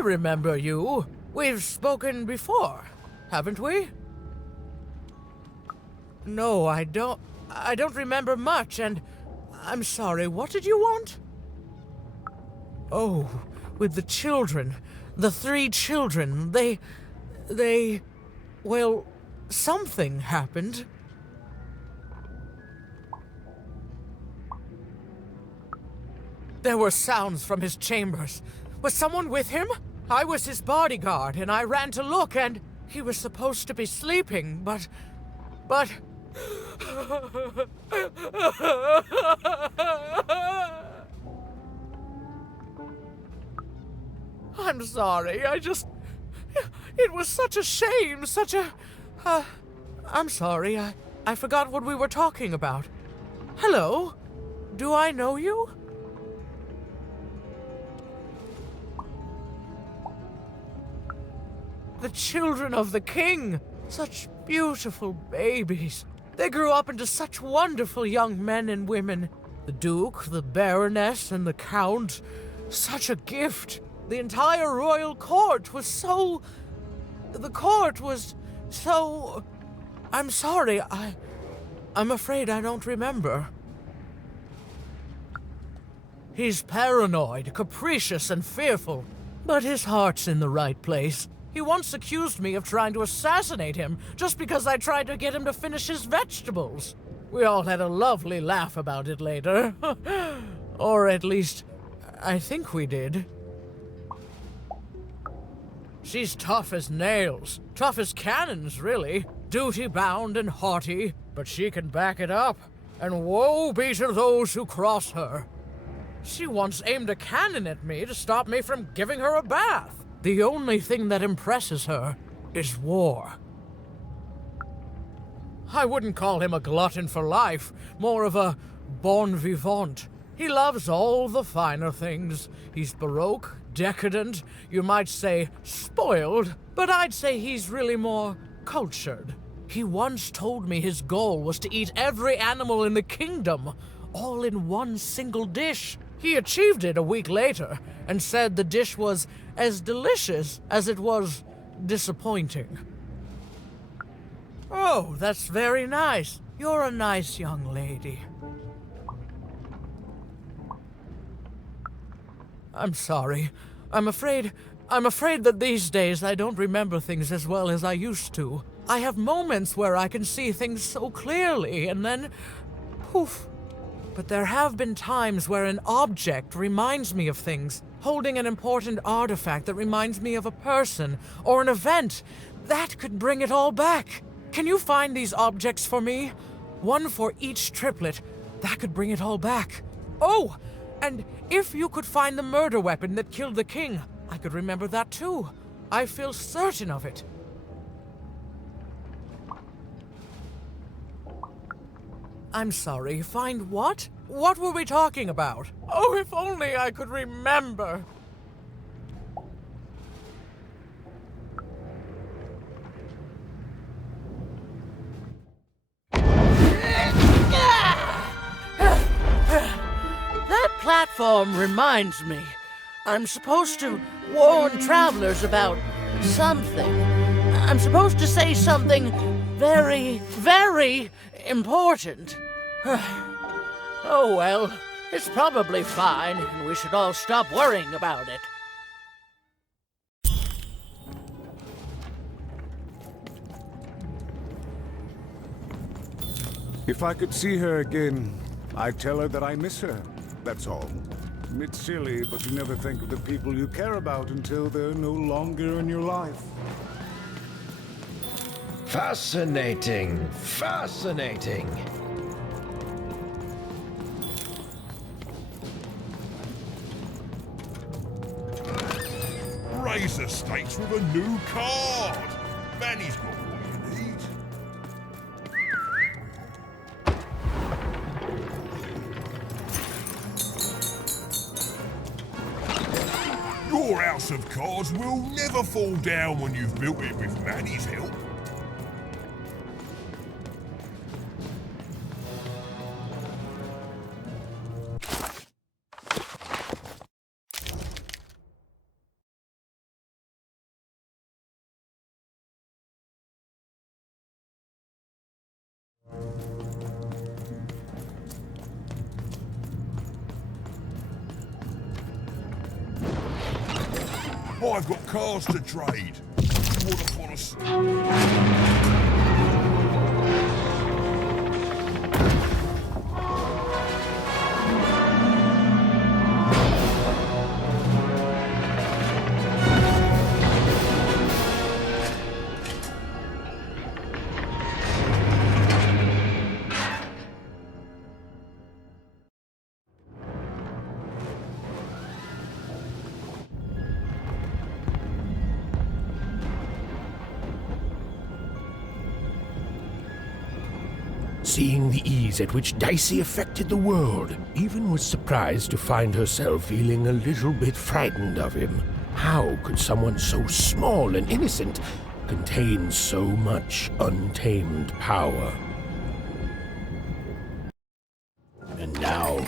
remember you. We've spoken before, haven't we? No, I don't remember much, and I'm sorry, what did you want? Oh, with the children. The 3 children. Well, something happened. There were sounds from his chambers. Was someone with him? I was his bodyguard, and I ran to look, and he was supposed to be sleeping, but... I'm sorry, it was such a shame, I'm sorry, I forgot what we were talking about. Hello? Do I know you? The children of the king! Such beautiful babies. They grew up into such wonderful young men and women. The Duke, the Baroness, and the Count. Such a gift. The entire royal court was so... The court was so... I'm sorry, I'm afraid I don't remember. He's paranoid, capricious, and fearful. But his heart's in the right place. He once accused me of trying to assassinate him just because I tried to get him to finish his vegetables. We all had a lovely laugh about it later. Or at least, I think we did. She's tough as nails. Tough as cannons, really. Duty-bound and haughty, but she can back it up. And woe be to those who cross her. She once aimed a cannon at me to stop me from giving her a bath. The only thing that impresses her is war. I wouldn't call him a glutton for life, more of a bon vivant. He loves all the finer things. He's baroque, decadent, you might say spoiled, but I'd say he's really more cultured. He once told me his goal was to eat every animal in the kingdom, all in one single dish. He achieved it a week later, and said the dish was as delicious as it was disappointing. Oh, that's very nice. You're a nice young lady. I'm sorry. I'm afraid that these days I don't remember things as well as I used to. I have moments where I can see things so clearly, and then poof. But there have been times where an object reminds me of things, holding an important artifact that reminds me of a person or an event. That could bring it all back. Can you find these objects for me? One for each triplet. That could bring it all back. Oh, and if you could find the murder weapon that killed the king, I could remember that too. I feel certain of it. I'm sorry, find what? What were we talking about? Oh, if only I could remember. That platform reminds me. I'm supposed to warn travelers about something. I'm supposed to say something very, very important. Oh well, it's probably fine, and we should all stop worrying about it. If I could see her again, I'd tell her that I miss her. That's all. It's silly, but you never think of the people you care about until they're no longer in your life. Fascinating. Fascinating. Raise the stakes with a new card. Manny's got what you need. Your house of cards will never fall down when you've built it with Manny's help. I've got cars to trade. You want to follow us? Seeing the ease at which Dicey affected the world, Even was surprised to find herself feeling a little bit frightened of him. How could someone so small and innocent contain so much untamed power? And now,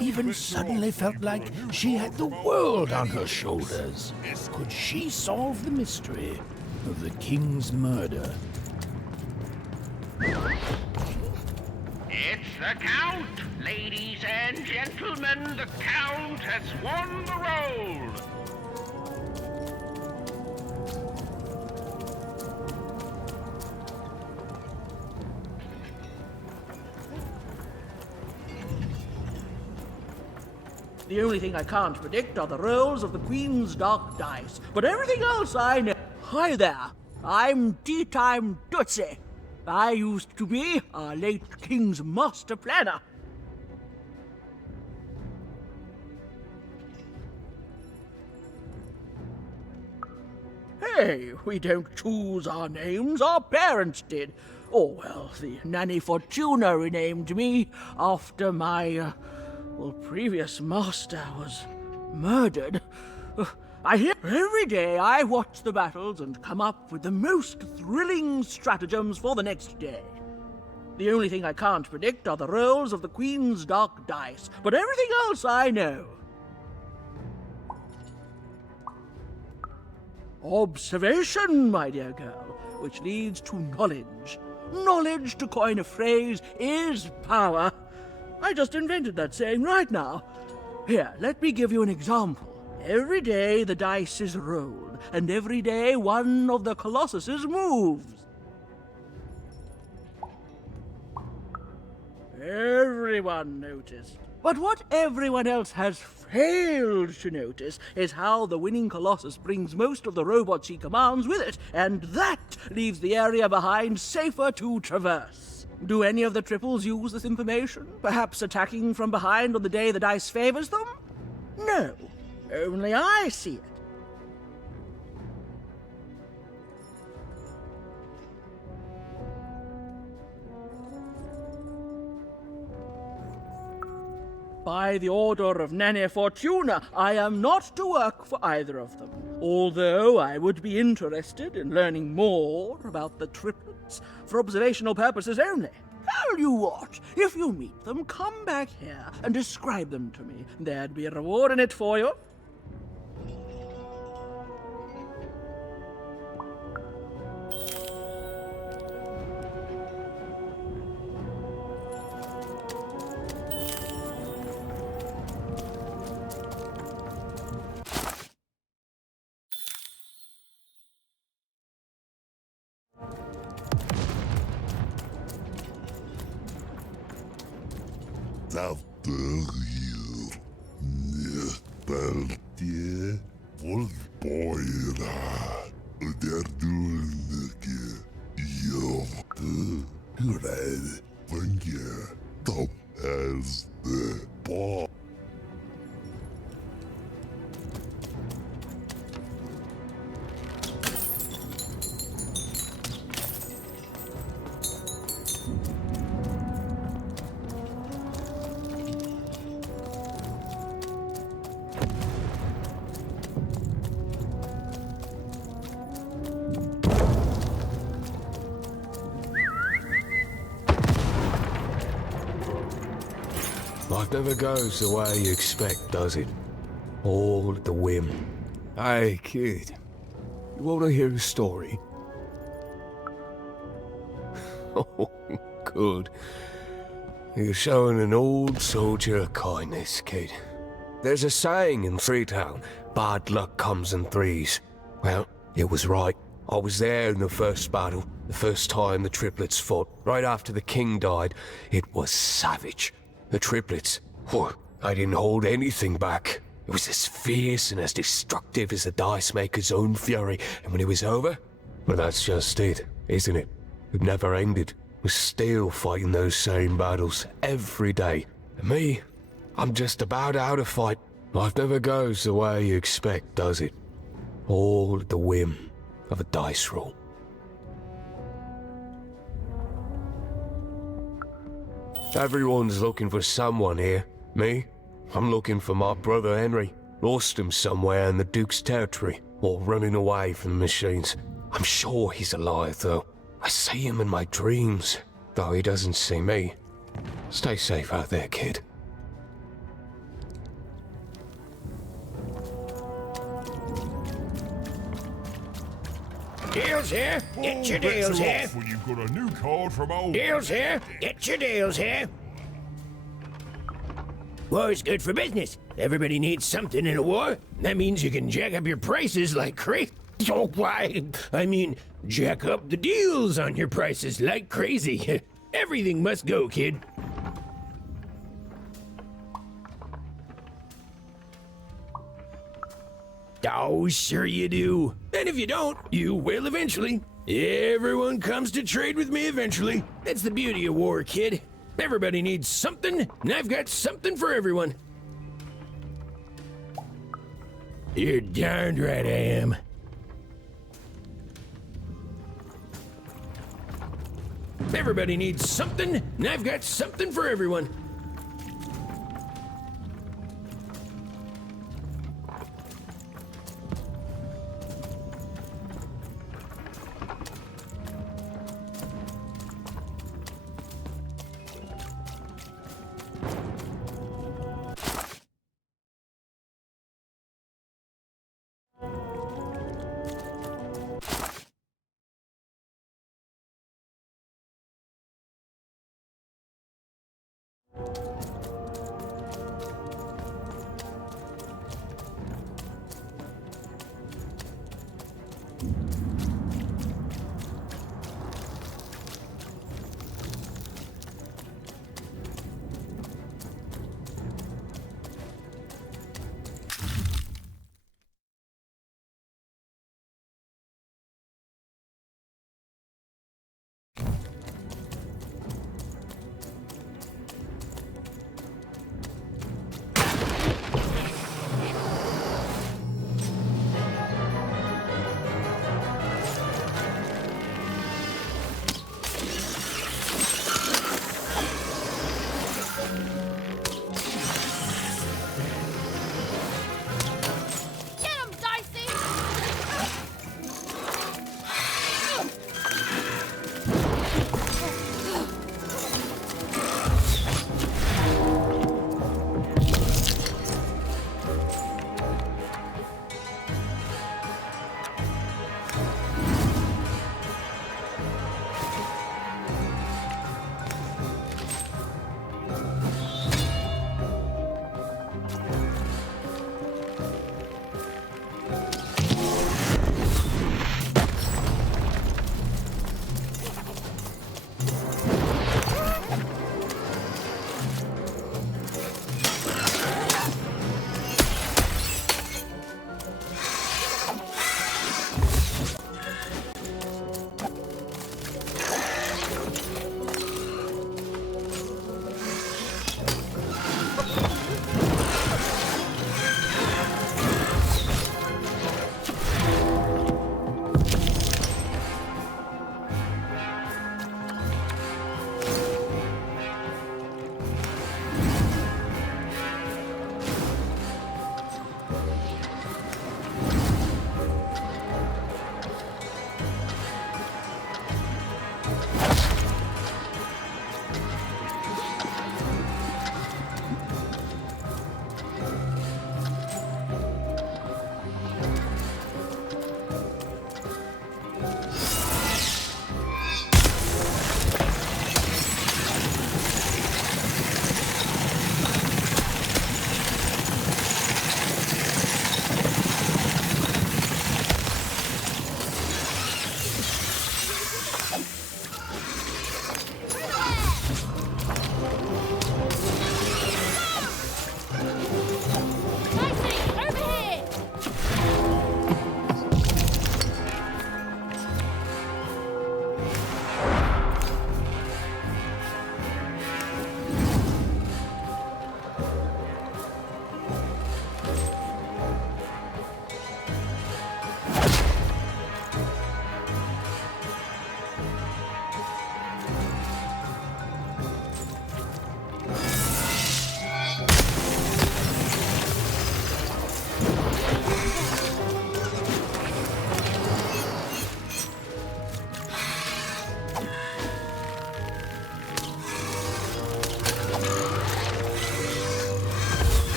Even suddenly felt like she had the world on her shoulders. Could she solve the mystery of the king's murder? It's the Count! Ladies and gentlemen, the Count has won the role! The only thing I can't predict are the rolls of the Queen's dark dice, but everything else I know. Hi there, I'm Tea-Time Tootsie. I used to be our late King's master planner. Hey, we don't choose our names, our parents did. Oh, well, the Nanny Fortuna renamed me after my, previous master was murdered. Every day I watch the battles and come up with the most thrilling stratagems for the next day. The only thing I can't predict are the rolls of the Queen's dark dice, but everything else I know. Observation, my dear girl, which leads to knowledge. Knowledge, to coin a phrase, is power. I just invented that saying right now. Here, let me give you an example. Every day the dice is rolled, and every day one of the colossuses moves. Everyone noticed. But what everyone else has failed to notice is how the winning colossus brings most of the robots he commands with it, and that leaves the area behind safer to traverse. Do any of the triples use this information? Perhaps attacking from behind on the day the dice favors them? No. Only I see it. By the order of Nanny Fortuna, I am not to work for either of them. Although I would be interested in learning more about the triplets for observational purposes only. Tell you what, if you meet them, come back here and describe them to me. There'd be a reward in it for you. Life never goes the way you expect, does it? All at the whim. Hey, kid. You want to hear a story? Oh, good. You're showing an old soldier kindness, kid. There's a saying in Freetown, bad luck comes in threes. Well, it was right. I was there in the first battle, the first time the triplets fought, right after the king died. It was savage. The triplets, I didn't hold anything back. It was as fierce and as destructive as the dice maker's own fury, and when it was over, well, that's just it, isn't it? It never ended. We're still fighting those same battles every day. And me, I'm just about out of fight. Life never goes the way you expect, does it? All at the whim of a dice roll. Everyone's looking for someone here. Me? I'm looking for my brother Henry. Lost him somewhere in the Duke's territory, or running away from the machines. I'm sure he's alive, though. I see him in my dreams, though he doesn't see me. Stay safe out there, kid. Deals here. Get your deals here. When you've got a new card from old. Deals here. Get your deals here. War's good for business. Everybody needs something in a war. That means you can jack up your prices like crazy. Oh, why? I mean, jack up the deals on your prices like crazy. Everything must go, kid. Oh, sure you do. And if you don't, you will eventually. Everyone comes to trade with me eventually. That's the beauty of war, kid. Everybody needs something, and I've got something for everyone. You're darned right I am. Everybody needs something, and I've got something for everyone.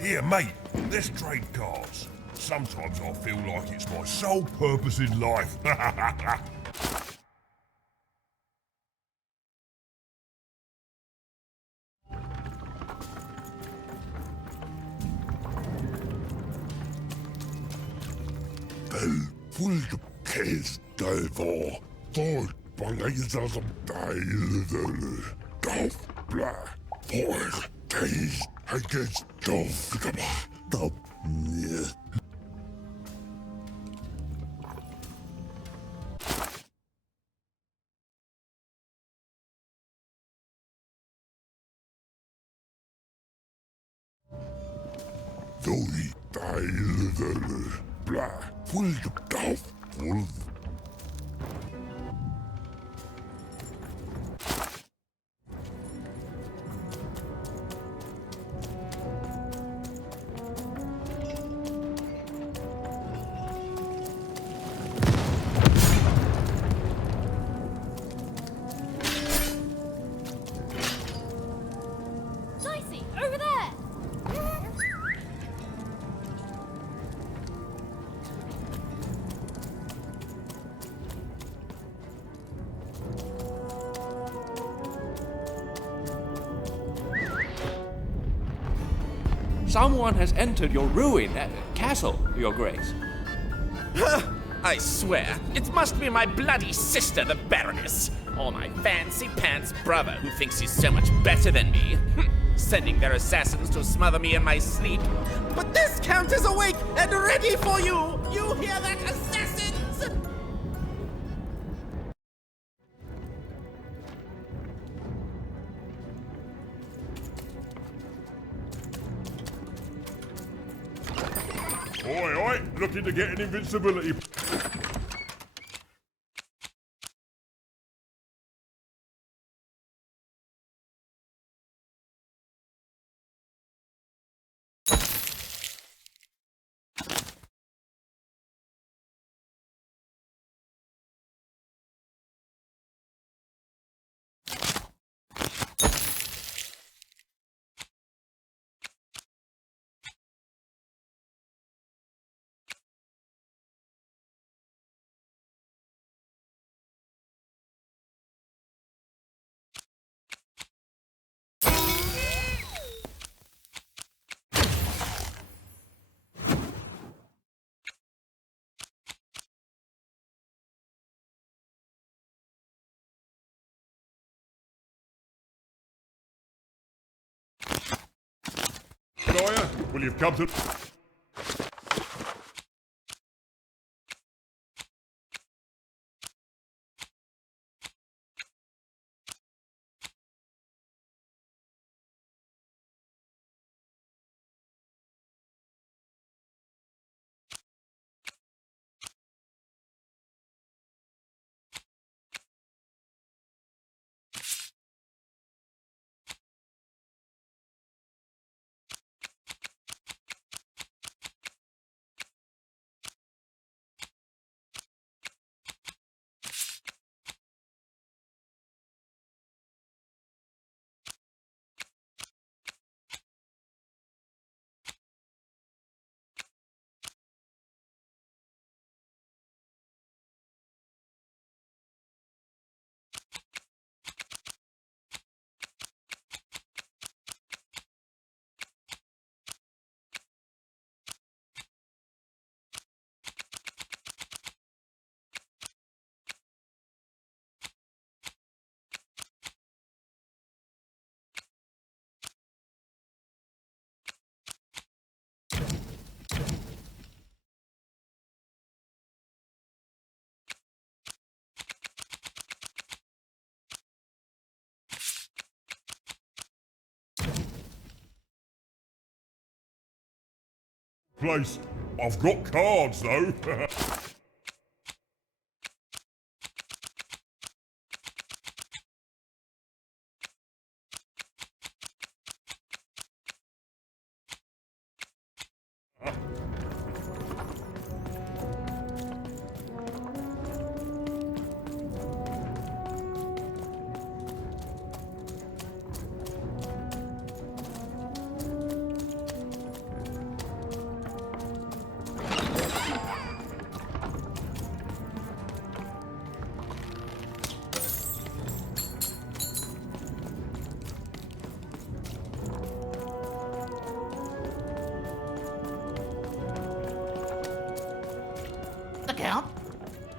Here, mate, let's trade cards. Sometimes I feel like it's my sole purpose in life. Fuldkæs derfor, folk forlæser som dejlige, dofbla, forlæs, han kan stofte mig, så i dejlige, bla, fuldt dof, fuld. Someone has entered your ruined castle, Your Grace. I swear, it must be my bloody sister, the Baroness. Or my fancy pants brother who thinks he's so much better than me, sending their assassins to smother me in my sleep. But this count is awake and ready for you! You hear that, assassins? Oi, oi, looking to get an invincibility. Lawyer, will you come to... place? I've got cards, though. The Count?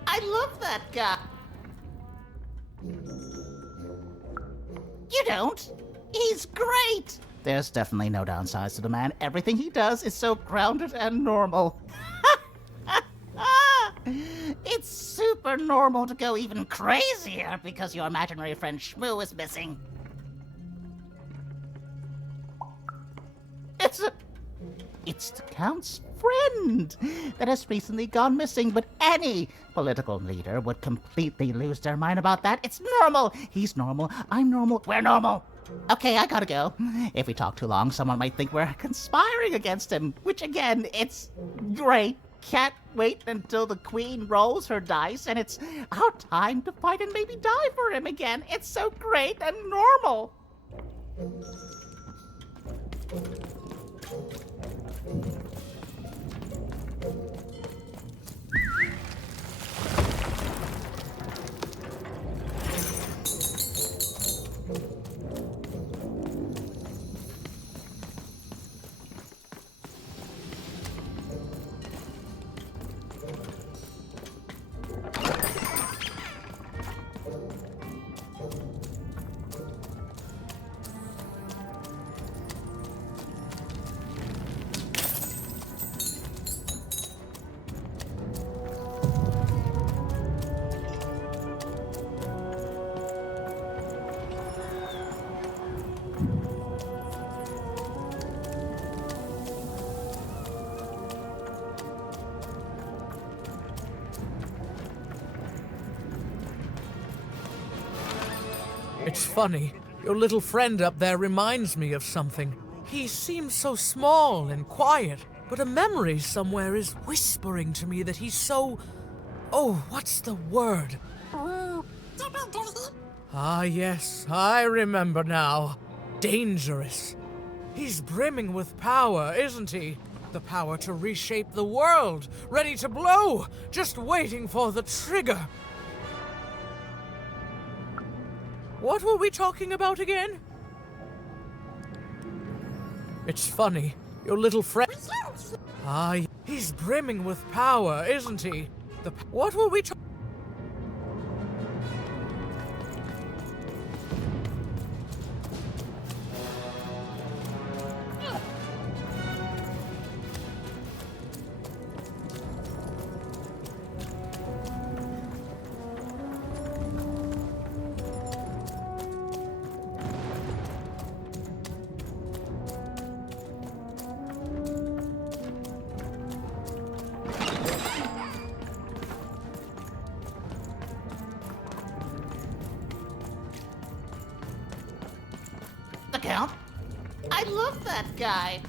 I love that guy. You don't? He's great! There's definitely no downsides to the man. Everything he does is so grounded and normal. It's super normal to go even crazier because your imaginary friend Shmoo is missing. It's the Count's friend that has recently gone missing, but any political leader would completely lose their mind about that. It's normal. He's normal. I'm normal. We're normal. Okay, I gotta go. If we talk too long, someone might think we're conspiring against him, which again, it's great. Can't wait until the queen rolls her dice and it's our time to fight and maybe die for him again. It's so great and normal. It's funny. Your little friend up there reminds me of something. He seems so small and quiet, but a memory somewhere is whispering to me that he's so... Oh, what's the word? Ah, yes, I remember now. Dangerous. He's brimming with power, isn't he? The power to reshape the world, ready to blow, just waiting for the trigger. What were we talking about again? It's funny. Your little friend... Ah, he's brimming with power, isn't he? What were we talking... The Count? I love that guy.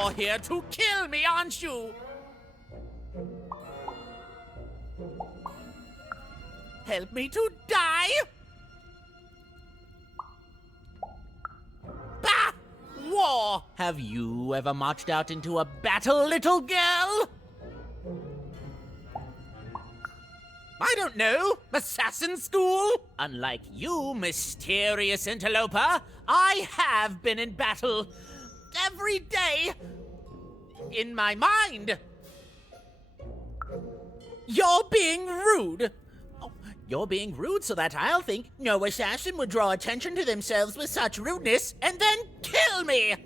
You're here to kill me, aren't you? Help me to die? Bah! War! Have you ever marched out into a battle, little girl? I don't know. Assassin school? Unlike you, mysterious interloper, I have been in battle. Every day. In my mind. You're being rude. Oh, you're being rude so that I'll think no assassin would draw attention to themselves with such rudeness and then kill me.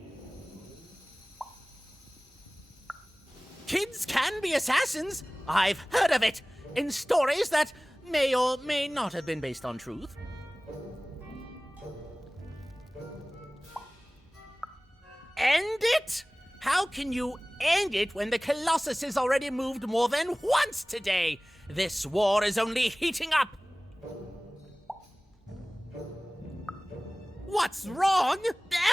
Kids can be assassins. I've heard of it. In stories that may or may not have been based on truth. End it? How can you end it when the Colossus has already moved more than once today? This war is only heating up. What's wrong?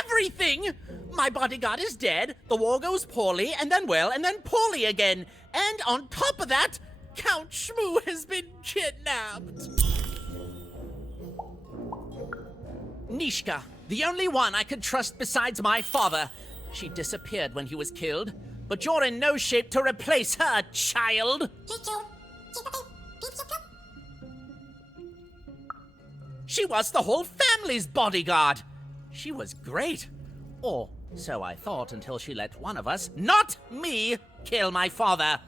Everything! My bodyguard is dead, the war goes poorly, and then well, and then poorly again. And on top of that, Count Shmoo has been kidnapped. Nishka, the only one I could trust besides my father. She disappeared when he was killed, but you're in no shape to replace her, child. She was the whole family's bodyguard. She was great. Or so I thought until she let one of us, not me, kill my father.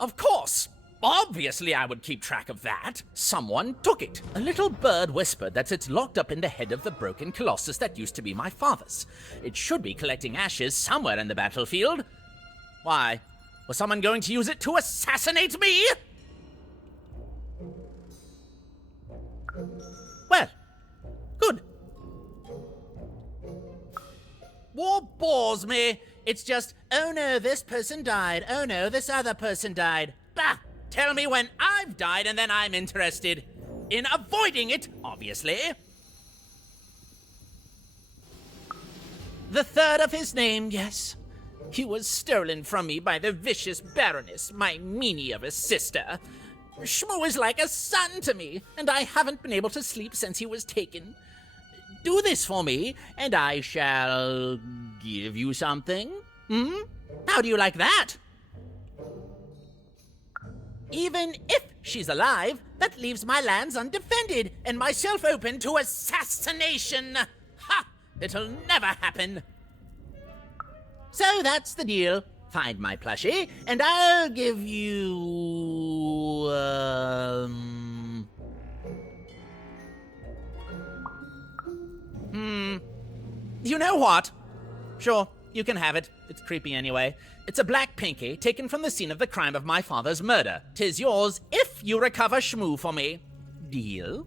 Of course. Obviously I would keep track of that. Someone took it. A little bird whispered that it's locked up in the head of the broken colossus that used to be my father's. It should be collecting ashes somewhere in the battlefield. Why? Was someone going to use it to assassinate me? Well, good. War bores me. It's just, oh no, this person died. Oh no, this other person died. Bah! Tell me when I've died and then I'm interested. In avoiding it, obviously. The third of his name, yes. He was stolen from me by the vicious Baroness, my meanie of a sister. Shmoo is like a son to me, and I haven't been able to sleep since he was taken. Do this for me, and I shall give you something. How do you like that? Even if she's alive, that leaves my lands undefended and myself open to assassination. Ha! It'll never happen. So that's the deal. Find my plushie, and I'll give you... You know what? Sure, you can have it. It's creepy anyway. It's a black pinky taken from the scene of the crime of my father's murder. 'Tis yours if you recover Shmoo for me. Deal?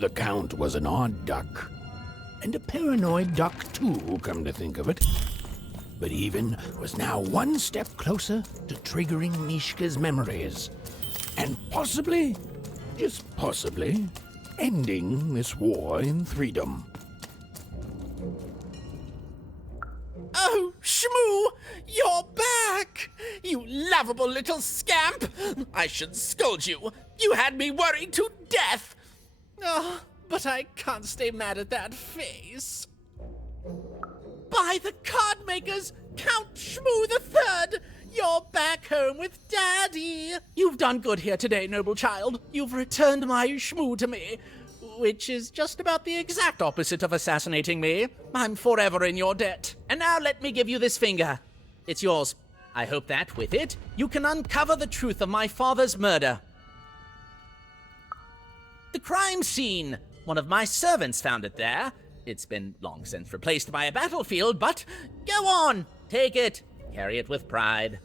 The Count was an odd duck. And a paranoid duck, too, come to think of it. But Even was now one step closer to triggering Mishka's memories. And possibly, just possibly, ending this war in freedom. Oh, Shmoo! You're back! You lovable little scamp! I should scold you. You had me worried to death. Oh, but I can't stay mad at that face. By the card makers, Count Shmoo III! You're back home with Daddy! You've done good here today, noble child. You've returned my Shmoo to me, which is just about the exact opposite of assassinating me. I'm forever in your debt. And now let me give you this finger. It's yours. I hope that, with it, you can uncover the truth of my father's murder. The crime scene. One of my servants found it there. It's been long since replaced by a battlefield, but go on, take it. Carry it with pride.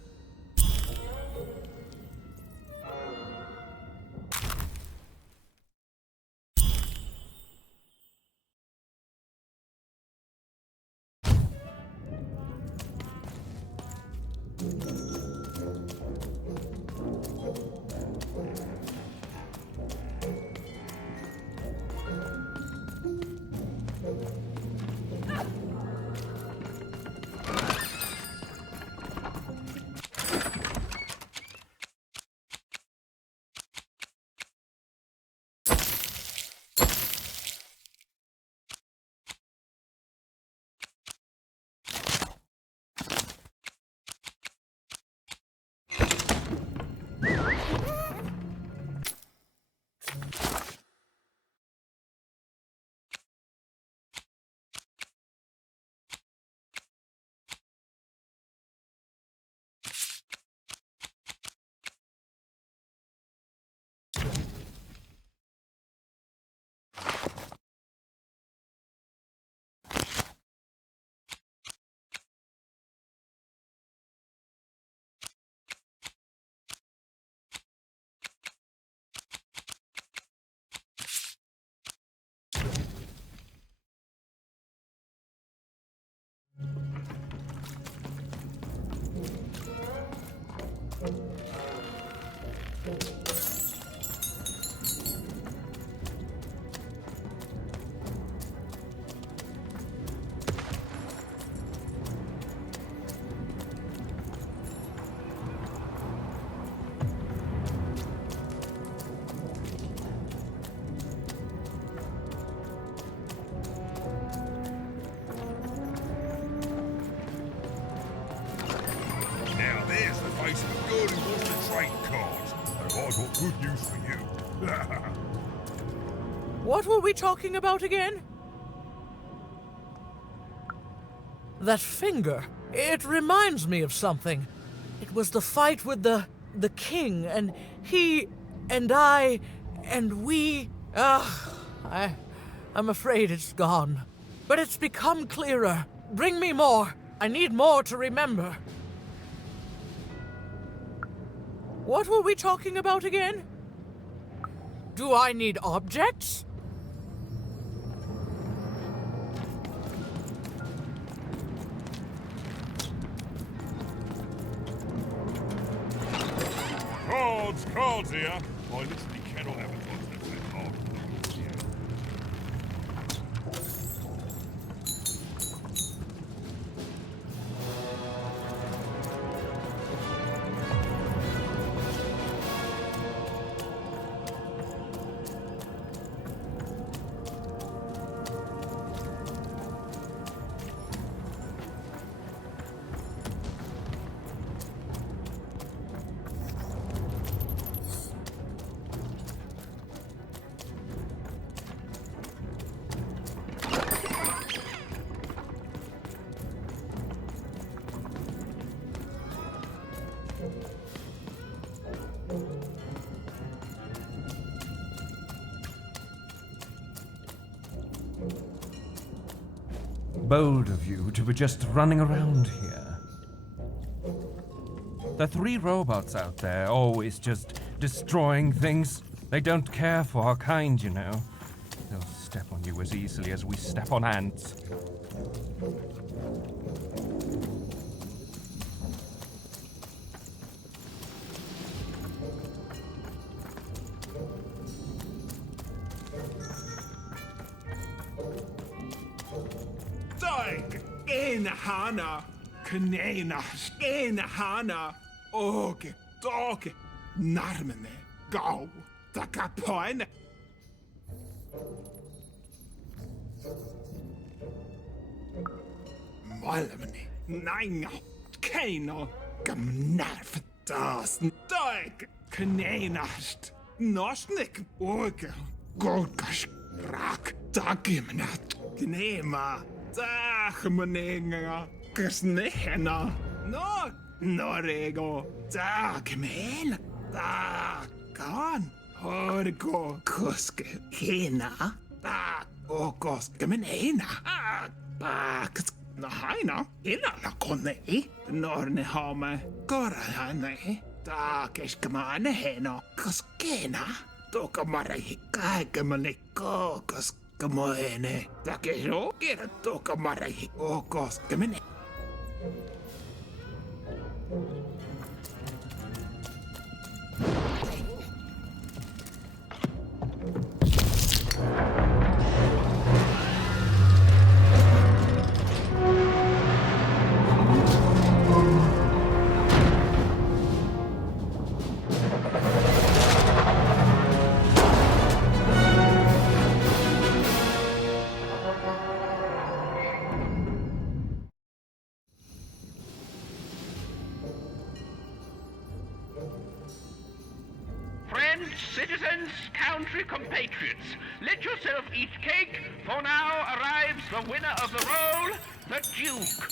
Now there's the face of a girl who wants to trade cards. And I've got good news for you. What were we talking about again? That finger. It reminds me of something. It was the fight with the king, and he, and I, and we. I'm afraid it's gone. But it's become clearer. Bring me more. I need more to remember. What were we talking about again? Do I need objects? Cards here. I literally cannot have a continent that hard. Bold of you to be just running around here. The 3 robots out there, always just destroying things. They don't care for our kind, you know. They'll step on you as easily as we step on ants. Hana, Kanena, Hana, Oge, Doge, Narmene, Go, Takapoine. Malmene, Nanga, Kano, Gamnarfatas, Doig, Kanenast, Nosnik, Oge, Golgash, Rak, Dagimnat, Gnema. Dagmeninga, Kusnehena, no, Norego, Dagmen, Dagan, Horgo, Kuske, Hena, Dag, Okos, Gamenena, Baks, Nahina, Ina Lakone, Nornehame, Gorahane, Dagish Gamane Hena, Kuskena, Dokamare, Gagamaniko, Kus. Kamoene, takero kira toka marai okos kamene. Citizens, country compatriots, let yourself eat cake, for now arrives the winner of the role, the Duke.